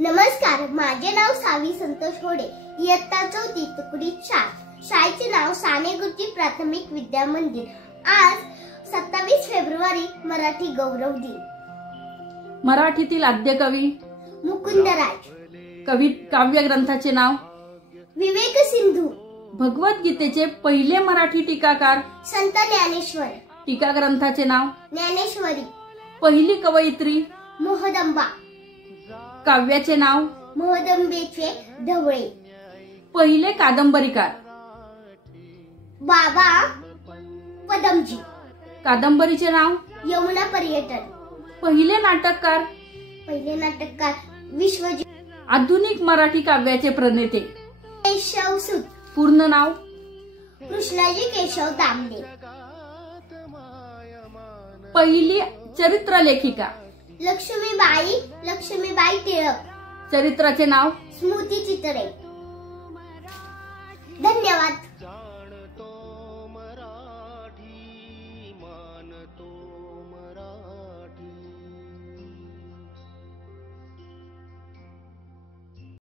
नमस्कार, माझे नाव सावी संतोष होडे, इयत्ता 4 तुकडी 4. शाळेचे नाव साने गुरुजी प्राथमिक विद्या मंदिर. आज 27 फेब्रुवारी मराठी गौरव दिन. मराठीतील आद्य कवी मुकुंदराज. काव्य ग्रंथाचे नाव विवेक सिंधू. भगवद्गीतेचे पहिले मराठी टीकाकार संत ज्ञानेश्वर. टीका ग्रंथाचे नाव ज्ञानेश्वरी. पहिली कवयित्री मोहदंबा. काव्याचे नाव मोहदंबेचे ढवळे. पहिले कादंबरीकार बाबा पदमजी. कादंबरीचे नाव यमुना पर्यटन. पहिले नाटककार विश्वजित. आधुनिक मराठी काव्याचे प्रणेते केशवसूत. पूर्ण नाव कृष्णाजी केशव दामले. पहिली चरित्रलेखिका लक्ष्मीबाई टिळक. चरित्राचे नाव स्मृती चितळे. धन्यवाद.